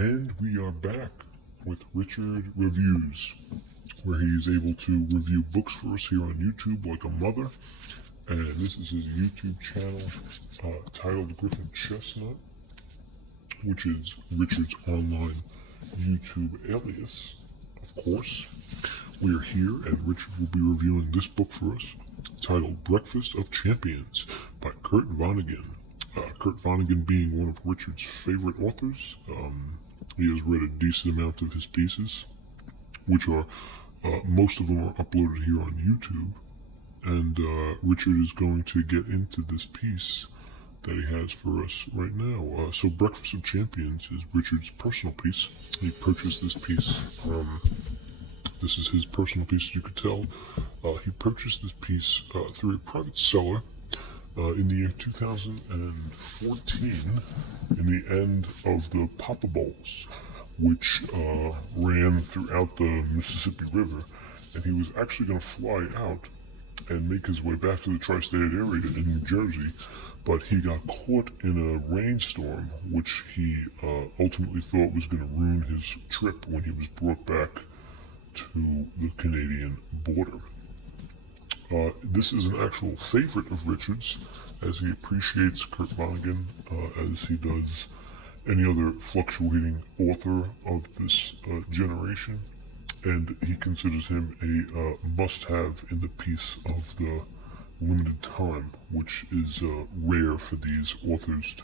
And we are back with Richard Reviews, where he is able to review books for us here on YouTube like a mother. And this is his YouTube channel titled Griffin Chestnut, which is Richard's online YouTube alias, of course. We are here, and Richard will be reviewing this book for us, titled Breakfast of Champions by Kurt Vonnegut. Kurt Vonnegut being one of Richard's favorite authors. He has read a decent amount of his pieces, which are, most of them are uploaded here on YouTube. And Richard is going to get into this piece that he has for us right now. So Breakfast of Champions is Richard's personal piece. He purchased this piece. This is his personal piece, as you could tell. He purchased this piece through a private seller in the year 2014, in the end of the Papa Bowls, which ran throughout the Mississippi River, and he was actually going to fly out and make his way back to the tri-state area in New Jersey, but he got caught in a rainstorm, which he ultimately thought was going to ruin his trip when he was brought back to the Canadian border. This is an actual favorite of Richard's, as he appreciates Kurt Vonnegut as he does any other fluctuating author of this generation, and he considers him a must-have in the piece of the limited time, which is rare for these authors to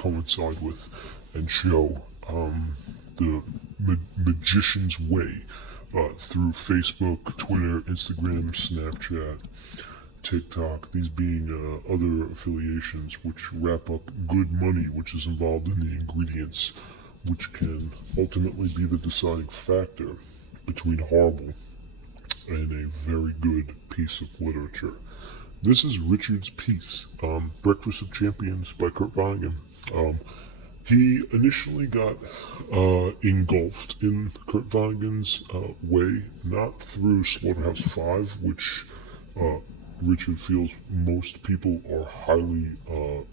coincide with and show the magician's way through Facebook, Twitter, Instagram, Snapchat, TikTok, these being other affiliations which wrap up good money which is involved in the ingredients, which can ultimately be the deciding factor between horrible and a very good piece of literature. This is Richard's piece, Breakfast of Champions by Kurt Vonnegut. He initially got engulfed in Kurt Vonnegut's way, not through Slaughterhouse-Five, which Richard feels most people are highly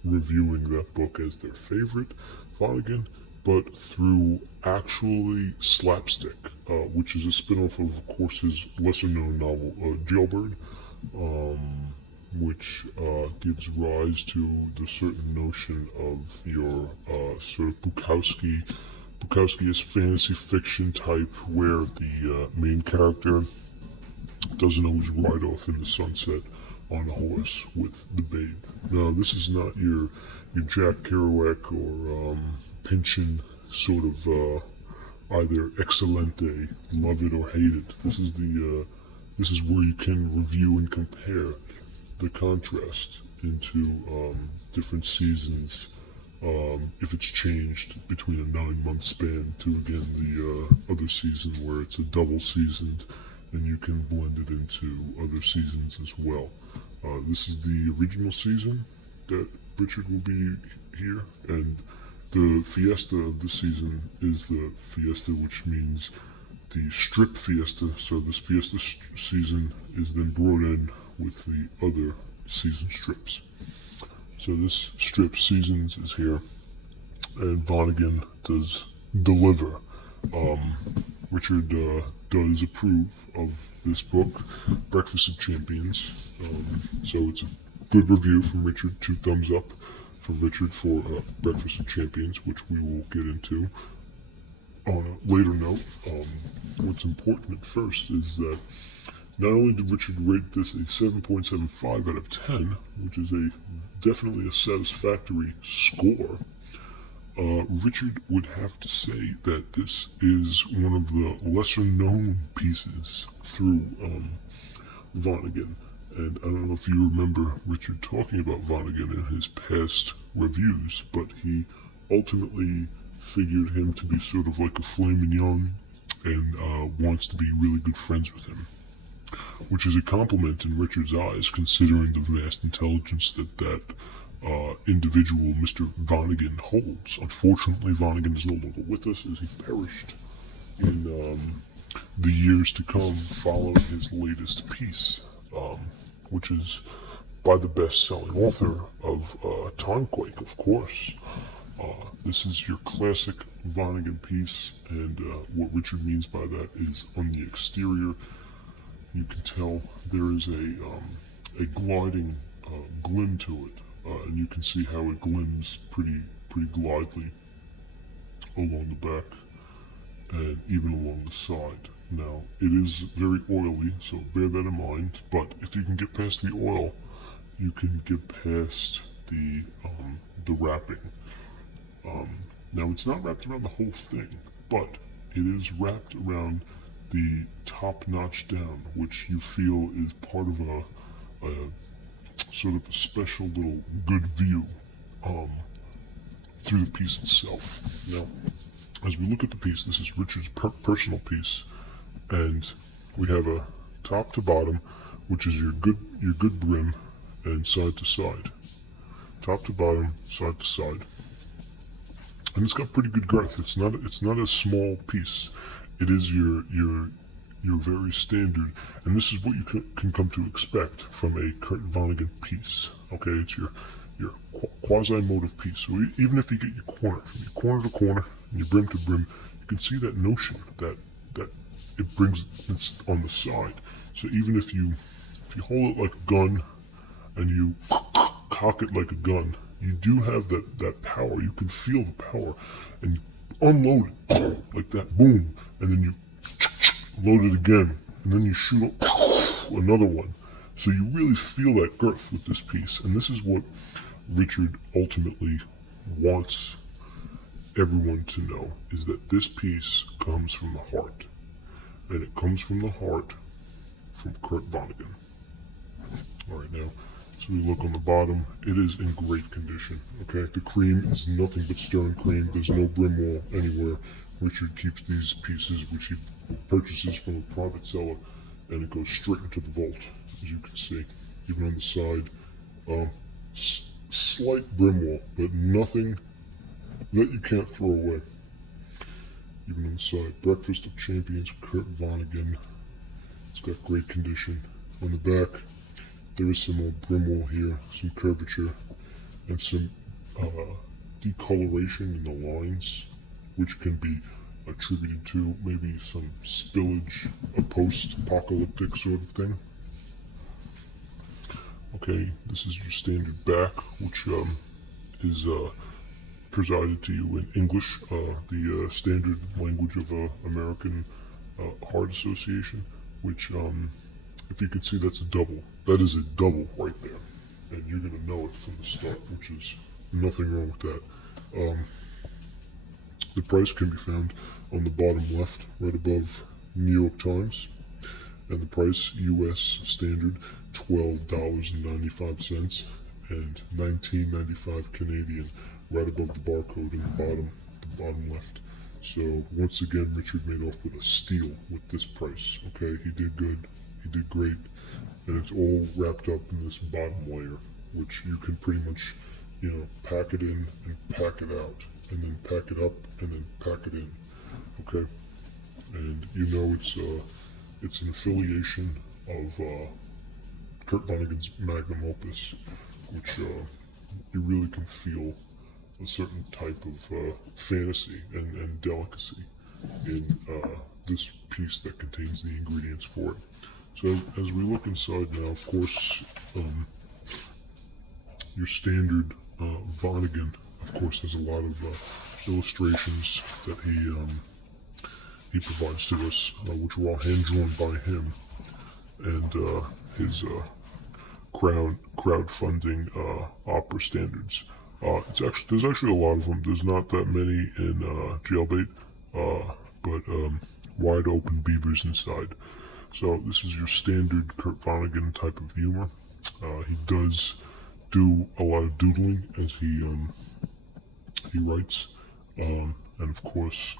reviewing that book as their favorite Vonnegut, but through actually Slapstick, which is a spin-off of course, his lesser-known novel, Jailbird, which gives rise to the certain notion of your sort of Bukowski-esque fantasy fiction type, where the main character doesn't always ride off in the sunset on a horse with the babe. Now, this is not your Jack Kerouac or Pynchon sort of either excelente, love it or hate it. This is where you can review and compare the contrast into different seasons, if it's changed between a 9-month span to, again, the other season where it's a double seasoned, and you can blend it into other seasons as well. This is the original season that Richard will be here, and the fiesta of this season is the fiesta, which means the strip fiesta. So this fiesta season is then brought in with the other season strips. So this strip seasons is here, and Vonnegut does deliver. Richard does approve of this book, Breakfast of Champions. So it's a good review from Richard, 2 thumbs up from Richard for Breakfast of Champions, which we will get into on a later note. What's important at first is that not only did Richard rate this a 7.75 out of 10, which is definitely a satisfactory score, Richard would have to say that this is one of the lesser-known pieces through Vonnegut. And I don't know if you remember Richard talking about Vonnegut in his past reviews, but he ultimately figured him to be sort of like a filet mignon and wants to be really good friends with him, which is a compliment in Richard's eyes, considering the vast intelligence that individual, Mr. Vonnegut, holds. Unfortunately, Vonnegut is no longer with us, as he perished in the years to come following his latest piece, which is by the best-selling author of Timequake, of course. This is your classic Vonnegut piece, and what Richard means by that is on the exterior, you can tell there is a gliding glim to it, and you can see how it glims pretty glidely along the back and even along the side. Now, it is very oily, so bear that in mind, but if you can get past the oil, you can get past the wrapping. Now, it's not wrapped around the whole thing, but it is wrapped around the top notch down, which you feel is part of a sort of a special little good view through the piece itself. Now, as we look at the piece, this is Richard's personal piece, and we have a top to bottom, which is your good brim, and side to side, top to bottom, side to side, and it's got pretty good girth. It's not a small piece. It is your very standard, and this is what you can come to expect from a Kurt Vonnegut piece. Okay, it's your quasi-motive piece. So even if you get your corner, from your corner to corner, and your brim to brim, you can see that notion that it brings it's on the side. So even if you hold it like a gun and you cock it like a gun, you do have that power. You can feel the power, and you unload it like that, boom, and then you load it again, and then you shoot another one. So you really feel that girth with this piece, and this is what Richard ultimately wants everyone to know, is that this piece comes from the heart, and it comes from the heart from Kurt Vonnegut. All right, now, so we look on the bottom, it is in great condition. Okay, the cream is nothing but stern cream. There's no brim wall anywhere. Richard keeps these pieces, which he purchases from a private seller, and it goes straight into the vault, as you can see. Even on the side, slight brim wall, but nothing that you can't throw away. Even on the side, Breakfast of Champions, Kurt Vonnegut. It's got great condition. On the back, there is some more brim wall here, some curvature, and some decoloration in the lines, which can be attributed to maybe some spillage, a post-apocalyptic sort of thing. Okay, this is your standard back, which is presided to you in English, the standard language of American Heart Association, which, if you can see, that's a double. That is a double right there, and you're going to know it from the start, which is nothing wrong with that. The price can be found on the bottom left, right above New York Times, and the price, U.S. standard, $12.95, and $19.95 Canadian, right above the barcode in the bottom left. So once again, Richard made off with a steal with this price. Okay, he did good, he did great, and it's all wrapped up in this bottom layer, which you can pretty much, pack it in and pack it out, and then pack it up and then pack it in. Okay, and it's an affiliation of Kurt Vonnegut's magnum opus, which you really can feel a certain type of fantasy and delicacy in this piece that contains the ingredients for it. So as we look inside now, of course, your standard Vonnegut, of course, has a lot of illustrations that he provides to us, which were all hand-drawn by him, and his crowdfunding opera standards. There's actually a lot of them. There's not that many in Jailbait, but wide open beavers inside. So this is your standard Kurt Vonnegut type of humor. He does do a lot of doodling as he writes, and of course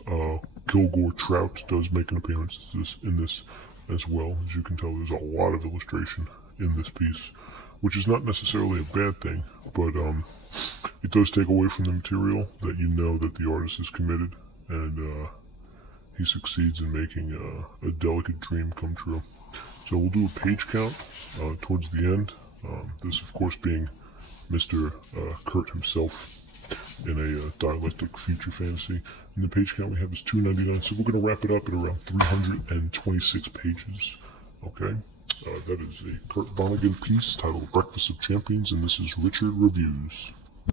Kilgore Trout does make an appearance in this as well. As you can tell, there's a lot of illustration in this piece, which is not necessarily a bad thing, but it does take away from the material that you know that the artist is committed, and he succeeds in making a delicate dream come true. So we'll do a page count towards the end. This, of course, being Mr. Kurt himself in a dialectic future fantasy. And the page count we have is 299, so we're going to wrap it up at around 326 pages. Okay? That is a Kurt Vonnegut piece titled Breakfast of Champions, and this is Richard Reviews.